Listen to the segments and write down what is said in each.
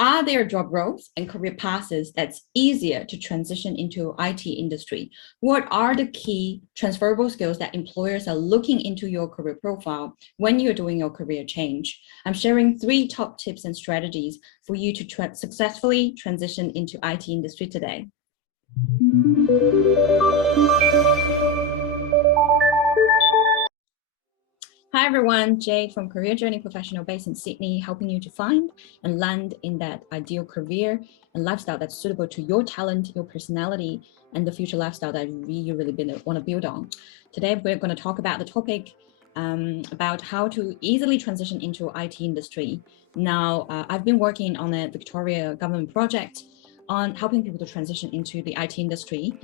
Are there job roles and career paths that's easier to transition into IT industry? What are the key transferable skills that employers are looking into your career profile when you're doing your career change? I'm sharing 3 top tips and strategies for you to successfully transition into IT industry today. Hi everyone, Jade from Career Journey Professional based in Sydney, helping you to find and land in that ideal career and lifestyle that's suitable to your talent, your personality, and the future lifestyle that you really want to build on. Today, we're going to talk about the topic about how to easily transition into IT industry. Now, I've been working on a Victoria government project on helping people to transition into the IT industry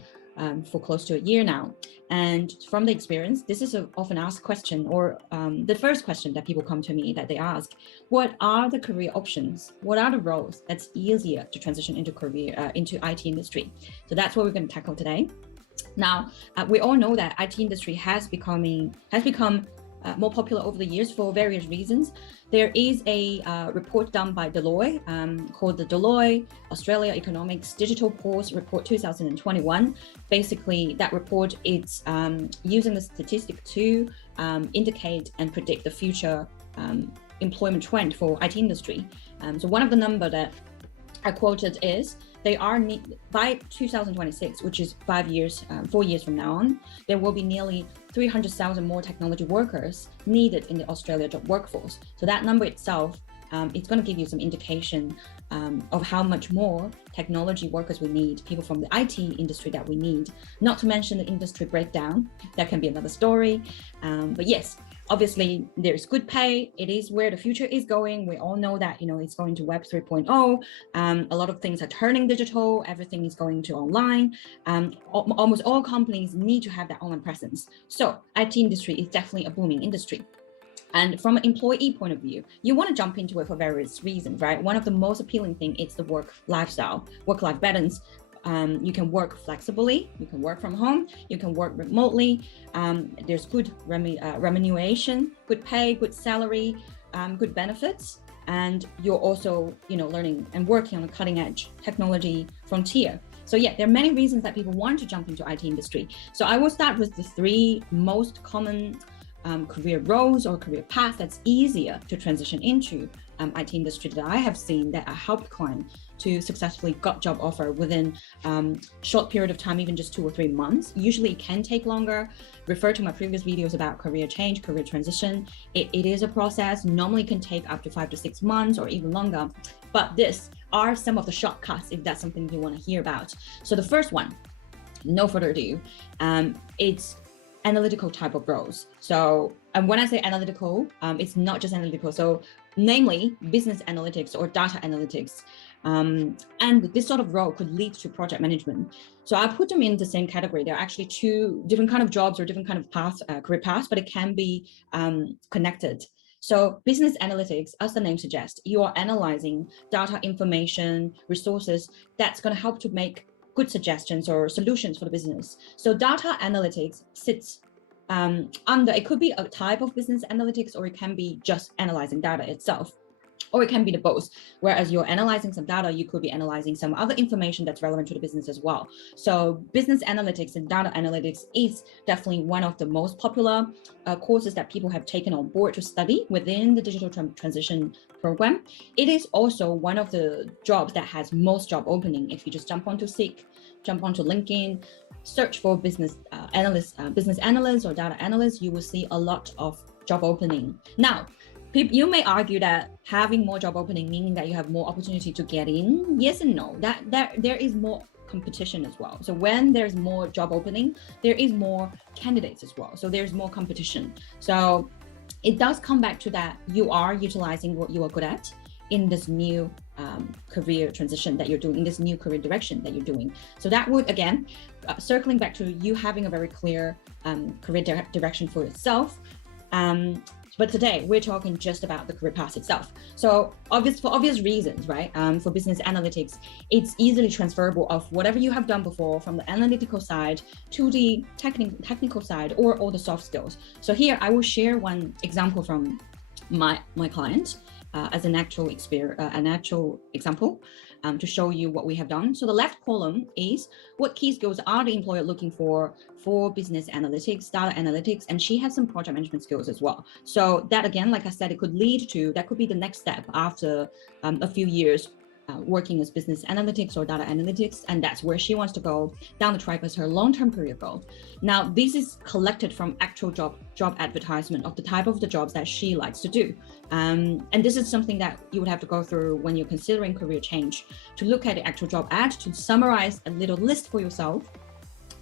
for close to a year now. And from the experience, this is an often asked question, or the first question that people come to me that they ask, what are the career options? What are the roles that's easier to transition into into IT industry? So that's what we're going to tackle today. Now, we all know that IT industry has become more popular over the years for various reasons. There is a report done by Deloitte called the Deloitte Australia Economics Digital Pulse Report 2021. Basically, that report is using the statistic to indicate and predict the future employment trend for IT industry. So one of the number that I quoted is they are by 2026, which is 4 years from now on, there will be nearly 300,000 more technology workers needed in the Australia job workforce. So that number itself, it's going to give you some indication of how much more technology workers we need, people from the IT industry that we need, not to mention the industry breakdown. That can be another story. But yes, obviously there's good pay. It is where the future is going. We all know that, it's going to Web 3.0. A lot of things are turning digital. Everything is going to online. Almost all companies need to have that online presence. So IT industry is definitely a booming industry. And from an employee point of view, you want to jump into it for various reasons, right? One of the most appealing thing is the work-life balance. You can work flexibly, you can work from home, you can work remotely. There's good remuneration, good pay, good salary, good benefits. And you're also, learning and working on a cutting edge technology frontier. So yeah, there are many reasons that people want to jump into IT industry. So I will start with the 3 most common career roles or career paths that's easier to transition into IT industry that I have seen that I helped clients to successfully got job offer within short period of time, even just 2 or 3 months. Usually it can take longer. Refer to my previous videos about career change, career transition. It is a process. Normally can take up to 5 to 6 months or even longer. But these are some of the shortcuts if that's something you want to hear about. So the first one, no further ado, it's analytical type of roles. So, and when I say analytical, it's not just analytical. So namely business analytics or data analytics. And this sort of role could lead to project management. So I put them in the same category. They're actually 2 different kind of jobs or different kind of paths, career paths, but it can be connected. So business analytics, as the name suggests, you are analyzing data, information, resources that's going to help to make good suggestions or solutions for the business. So data analytics sits under, it could be a type of business analytics, or it can be just analyzing data itself, or it can be the both. Whereas you're analyzing some data, you could be analyzing some other information that's relevant to the business as well. So business analytics and data analytics is definitely one of the most popular courses that people have taken on board to study within the digital transition program. It is also one of the jobs that has most job opening. If you just jump onto Seek, jump onto LinkedIn, search for business analyst or data analyst, you will see a lot of job opening. Now, you may argue that having more job opening meaning that you have more opportunity to get in. Yes and no. That there is more competition as well. So when there's more job opening, there is more candidates as well. So there's more competition. So it does come back to that you are utilizing what you are good at in this new career transition that you're doing, in this new career direction that you're doing. So that would, again, circling back to you having a very clear career direction for yourself. But today we're talking just about the career path itself. So for obvious reasons, right? For business analytics, it's easily transferable of whatever you have done before from the analytical side to the technical side, or all the soft skills. So here I will share one example from my client. as an actual example to show you what we have done. So the left column is what key skills are the employer looking for business analytics, data analytics, and she has some project management skills as well. So that again, like I said, it could lead to, that could be the next step after a few years working as business analytics or data analytics, and that's where she wants to go down the track as her long-term career goal. Now, this is collected from actual job advertisement of the type of the jobs that she likes to do. And this is something that you would have to go through when you're considering career change, to look at the actual job ad, to summarize a little list for yourself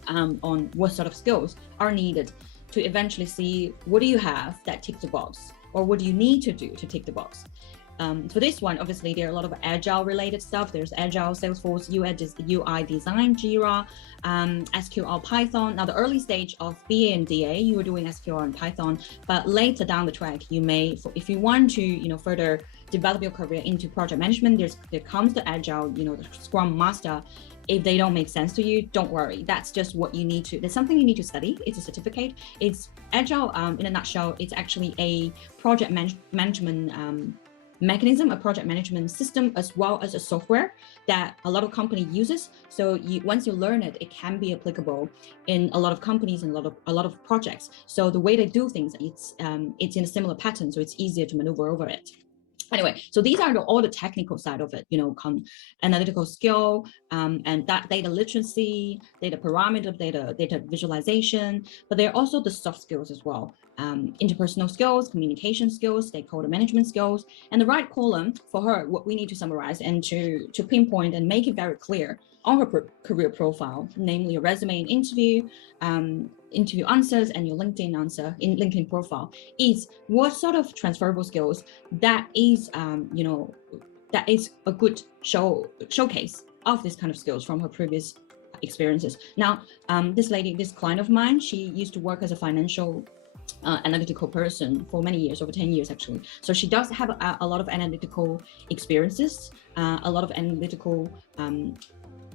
on what sort of skills are needed to eventually see what do you have that ticks the box, or what do you need to do to tick the box. For this one, obviously, there are a lot of agile related stuff. There's Agile, Salesforce, UI design, Jira, SQL, Python. Now, the early stage of BA and DA, you were doing SQL and Python, but later down the track, you may, if you want to, further develop your career into project management, there comes the Agile, the Scrum Master. If they don't make sense to you, don't worry. That's just what you need to, there's something you need to study. It's a certificate. It's Agile, in a nutshell, it's actually a project management mechanism, a project management system, as well as a software that a lot of company uses. So once you learn it, it can be applicable in a lot of companies and a lot of projects. So the way they do things, it's in a similar pattern, so it's easier to maneuver over it. Anyway, so these are all the technical side of it, analytical skill, and that data literacy, data parameter, data visualization, but they're also the soft skills as well. Interpersonal skills, communication skills, stakeholder management skills. And the right column for her, what we need to summarize and to pinpoint and make it very clear on her career profile, namely a resume and interview answers and your LinkedIn profile, is what sort of transferable skills that is that is a good showcase of this kind of skills from her previous experiences. Now, this client of mine, she used to work as a financial analytical person for many years, over 10 years actually. So she does have a lot of analytical experiences, a lot of analytical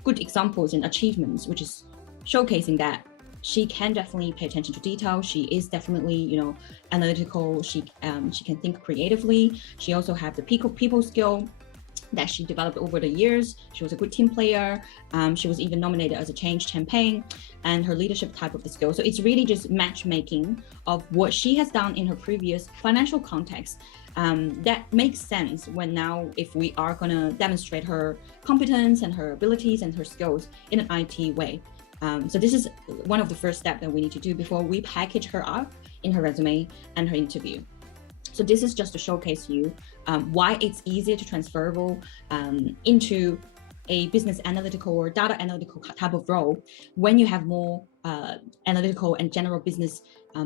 good examples and achievements, which is showcasing that she can definitely pay attention to detail. She is definitely, analytical. She can think creatively. She also has the people skill that she developed over the years. She was a good team player. She was even nominated as a change campaign, and her leadership type of the skill. So it's really just matchmaking of what she has done in her previous financial context. That makes sense when now, if we are gonna demonstrate her competence and her abilities and her skills in an IT way. So this is one of the first steps that we need to do before we package her up in her resume and her interview. So this is just to showcase you why it's easier to transferable into a business analytical or data analytical type of role when you have more analytical and general business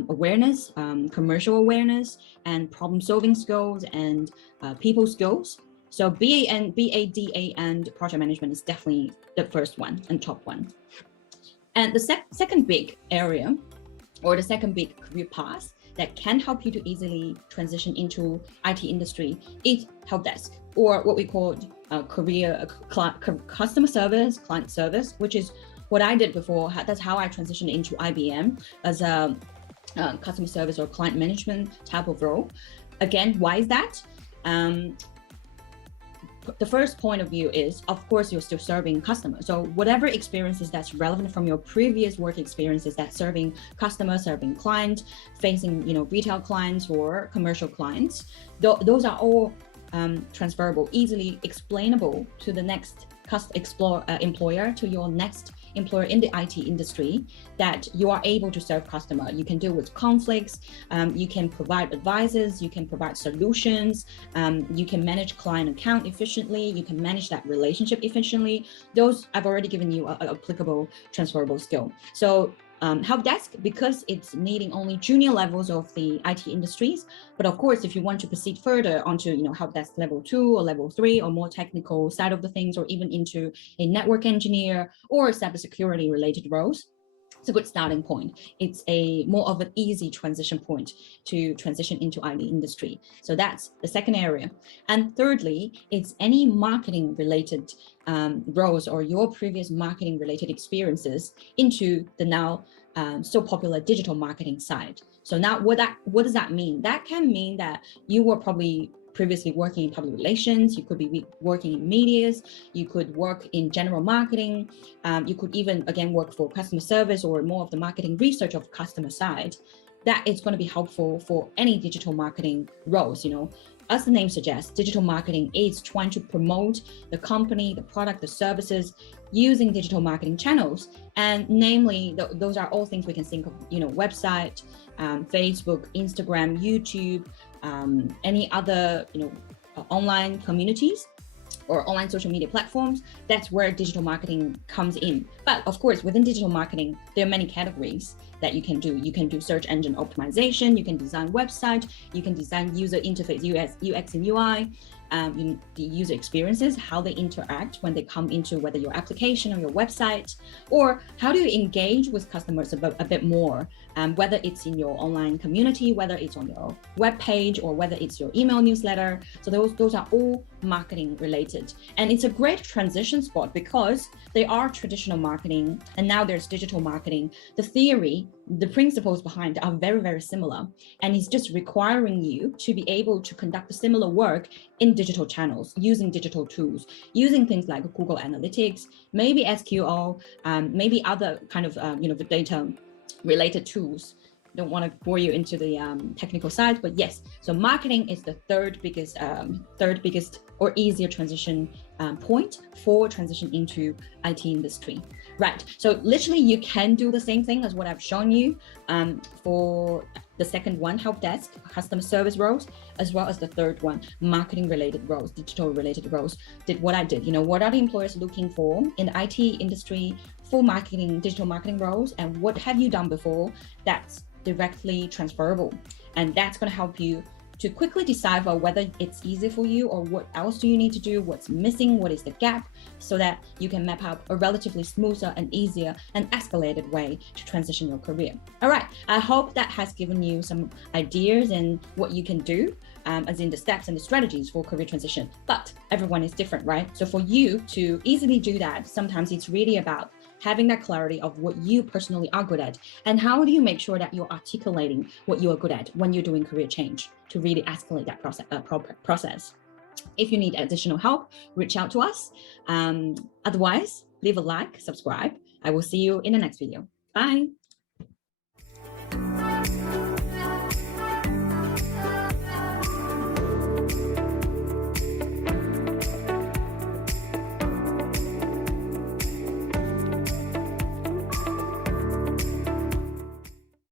awareness, commercial awareness, and problem solving skills and people skills. So BADA and project management is definitely the first one and top one. And the second big area, or the second big career path that can help you to easily transition into IT industry is help desk, or what we call customer service, client service, which is what I did before. That's how I transitioned into IBM as a customer service or client management type of role. Again, why is that? The first point of view is, of course, you're still serving customers. So whatever experiences that's relevant from your previous work experiences, that's serving customers, serving clients, facing retail clients or commercial clients, those are all transferable, easily explainable to the next employer, to your next employer in the IT industry, that you are able to serve customer. You can deal with conflicts, you can provide advices, you can provide solutions, you can manage client account efficiently, you can manage that relationship efficiently. Those I've already given you an applicable transferable skill. So help desk, because it's needing only junior levels of the IT industries. But of course, if you want to proceed further onto help desk level 2 or level 3 or more technical side of the things, or even into a network engineer or cybersecurity related roles, it's a good starting point. It's a more of an easy transition point to transition into IT industry. So that's the second area. And thirdly, it's any marketing related roles or your previous marketing related experiences into the now so popular digital marketing side. So now what does that mean? That can mean that you were probably previously working in public relations, you could be working in medias, you could work in general marketing, you could even, again, work for customer service or more of the marketing research of customer side. That is going to be helpful for any digital marketing roles. As the name suggests, digital marketing is trying to promote the company, the product, the services using digital marketing channels. And namely, those are all things we can think of, website, Facebook, Instagram, YouTube, any other, online communities or online social media platforms. That's where digital marketing comes in. But of course, within digital marketing, there are many categories that you can do. You can do search engine optimization, you can design website, you can design user interface, UX and UI, the user experiences, how they interact when they come into whether your application or your website, or how do you engage with customers a bit more, whether it's in your online community, whether it's on your web page, or whether it's your email newsletter. So those are all marketing related. And it's a great transition spot because they are traditional marketing and now there's digital marketing. The theory, the principles behind are very, very similar. And it's just requiring you to be able to conduct similar work in digital channels, using digital tools, using things like Google Analytics, maybe SQL, maybe other kind of, the data related tools. Don't want to bore you into the technical side, but yes, so marketing is the third biggest or easier transition point for transition into IT industry. Right, so literally you can do the same thing as what I've shown you for the second one, help desk, customer service roles, as well as the third one, marketing related roles, digital related roles. Did what I did, what are the employers looking for in the IT industry for marketing, digital marketing roles, and what have you done before that's directly transferable? And that's going to help you to quickly decipher whether it's easy for you or what else do you need to do, what's missing, what is the gap, so that you can map out a relatively smoother and easier and escalated way to transition your career. All right, I hope that has given you some ideas and what you can do, as in the steps and the strategies for career transition. But everyone is different, right? So for you to easily do that, sometimes it's really about having that clarity of what you personally are good at, and how do you make sure that you're articulating what you are good at when you're doing career change to really escalate that process. If you need additional help, reach out to us. Otherwise, leave a like, subscribe. I will see you in the next video. Bye.